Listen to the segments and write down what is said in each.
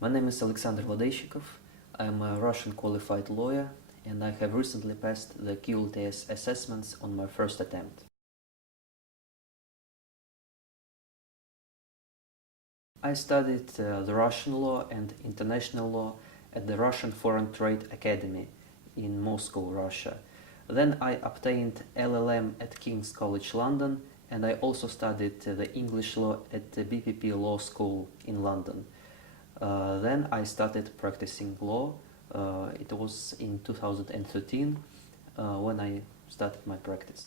My name is Alexander Ladeyschikov. I'm a Russian qualified lawyer and I have recently passed the QLTS assessments on my first attempt. I studied the Russian law and international law at the Russian Foreign Trade Academy in Moscow, Russia. Then I obtained LL.M at King's College London, and I also studied the English law at the BPP Law School in London. Then I started practicing law. It was in 2013 when I started my practice.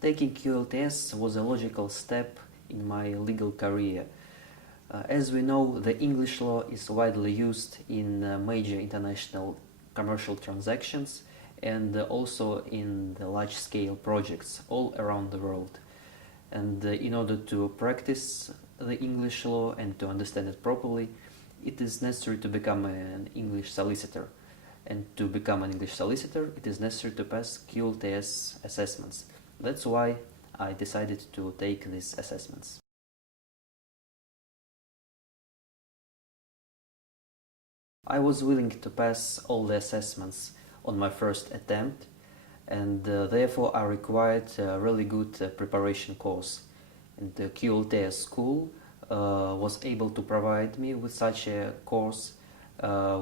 Taking QLTS was a logical step in my legal career. As we know, the English law is widely used in major international commercial transactions and also in the large-scale projects all around the world. And in order to practice the English law and to understand it properly, it is necessary to become an English solicitor. And to become an English solicitor, it is necessary to pass QLTS assessments. That's why I decided to take these assessments. I was willing to pass all the assessments on my first attempt, and therefore I required a really good preparation course. And the QLTS School was able to provide me with such a course,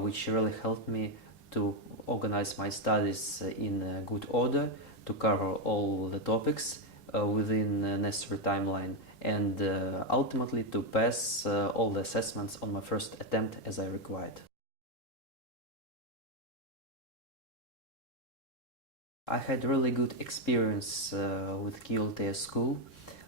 which really helped me to organize my studies in a good order, to cover all the topics within a necessary timeline, and ultimately to pass all the assessments on my first attempt as I required. I had really good experience with QLTS School.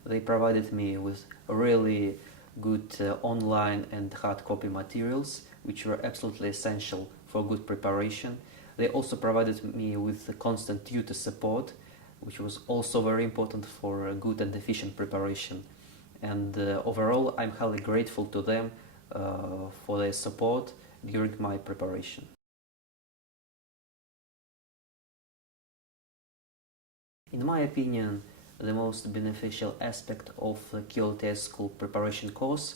They provided me with really good online and hard copy materials, which were absolutely essential for good preparation. They also provided me with constant tutor support, which was also very important for a good and efficient preparation. And overall, I'm highly grateful to them for their support during my preparation. In my opinion, the most beneficial aspect of the QLTS School preparation course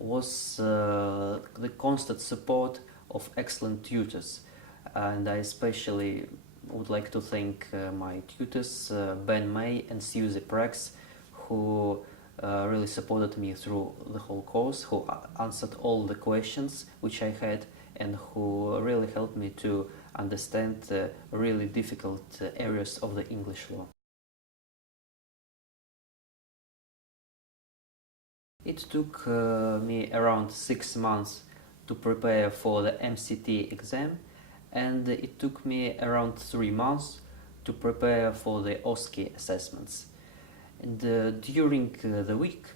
was the constant support of excellent tutors. And I especially would like to thank my tutors, Ben May and Susie Prax, who really supported me through the whole course, who answered all the questions which I had, and who really helped me to understand really difficult areas of the English law. It took me around 6 months to prepare for the MCT exam, and it took me around 3 months to prepare for the OSCE assessments. And during the week,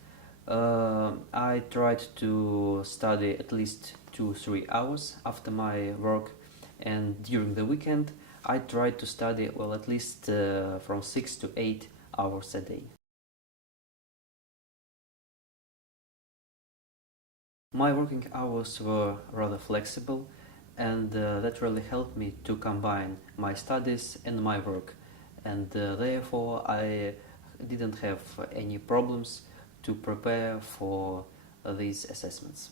I tried to study at least 2-3 hours after my work, and during the weekend I tried to study, well, at least from 6 to 8 hours a day. My working hours were rather flexible, and that really helped me to combine my studies and my work, and therefore I didn't have any problems to prepare for these assessments.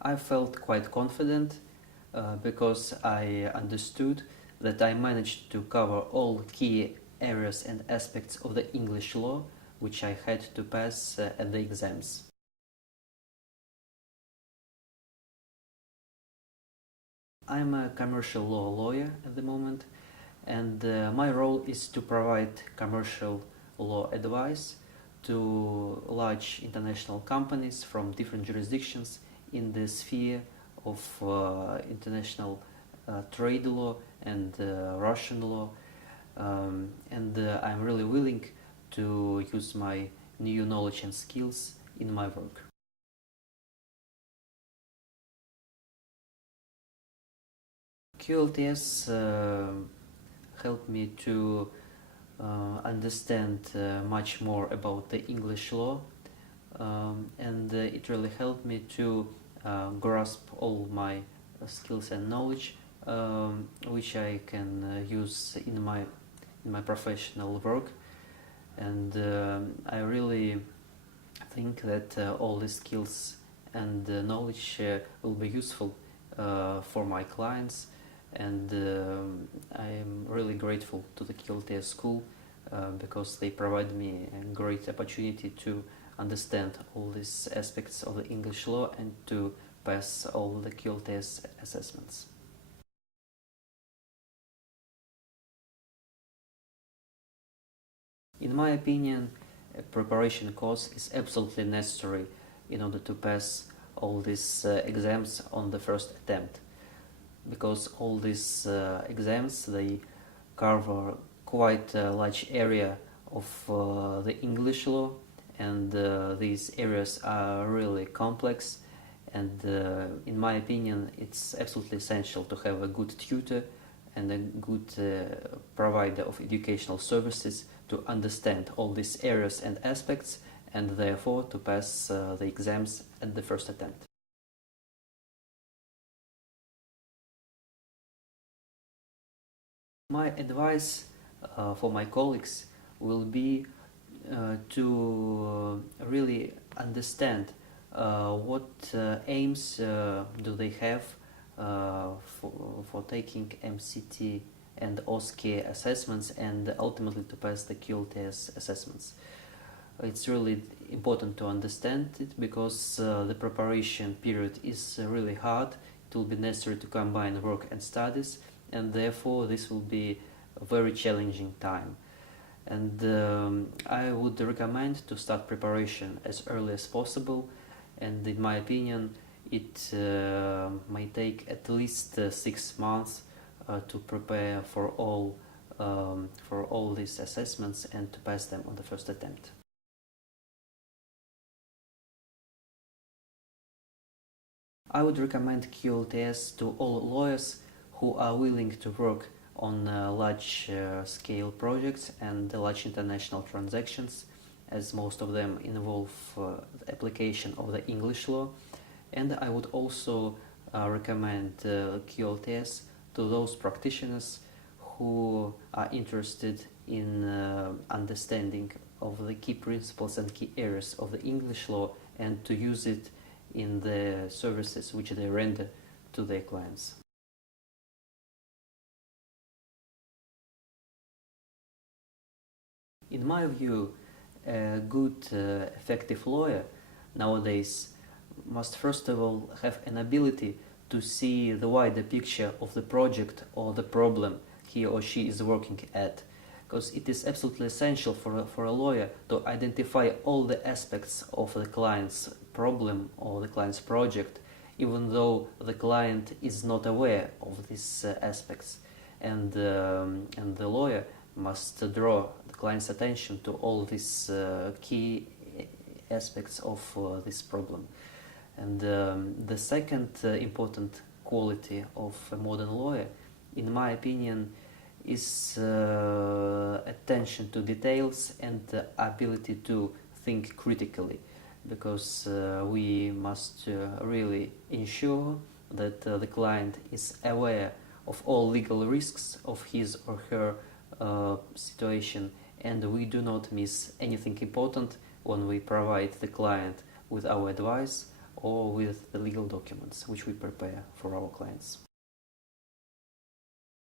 I felt quite confident because I understood that I managed to cover all key areas and aspects of the English law which I had to pass at the exams. I'm a commercial law lawyer at the moment, and my role is to provide commercial law advice to large international companies from different jurisdictions in the sphere of international trade law and Russian law, and I'm really willing to use my new knowledge and skills in my work. QLTS helped me to understand much more about the English law, and it really helped me to grasp all my skills and knowledge which I can use in my in my professional work, and I really think that all these skills and knowledge will be useful for my clients, and I am really grateful to the QLTS School because they provide me a great opportunity to understand all these aspects of the English law and to pass all the QLTS assessments. In my opinion, a preparation course is absolutely necessary in order to pass all these exams on the first attempt, because all these exams, they cover quite a large area of the English law, and these areas are really complex, and in my opinion it's absolutely essential to have a good tutor and a good provider of educational services to understand all these areas and aspects, and therefore to pass the exams at the first attempt. My advice for my colleagues will be to really understand what aims do they have for taking MCT and OSCE assessments, and ultimately to pass the QLTS assessments. It's really important to understand it because the preparation period is really hard. It will be necessary to combine work and studies, and therefore this will be a very challenging time. And I would recommend to start preparation as early as possible, and in my opinion it may take at least 6 months to prepare for all these assessments and to pass them on the first attempt. I would recommend QLTS to all lawyers who are willing to work on large scale projects and large international transactions, as most of them involve the application of the English law. And I would also recommend QLTS to those practitioners who are interested in understanding of the key principles and key areas of the English law and to use it in the services which they render to their clients. In my view, a good, effective lawyer nowadays must first of all have an ability to see the wider picture of the project or the problem he or she is working at, because it is absolutely essential for a lawyer to identify all the aspects of the client's problem or the client's project, even though the client is not aware of these aspects, and the lawyer must draw the client's attention to all these key aspects of this problem. And the second important quality of a modern lawyer, in my opinion, is attention to details and the ability to think critically, because we must really ensure that the client is aware of all legal risks of his or her situation, and we do not miss anything important when we provide the client with our advice or with the legal documents which we prepare for our clients.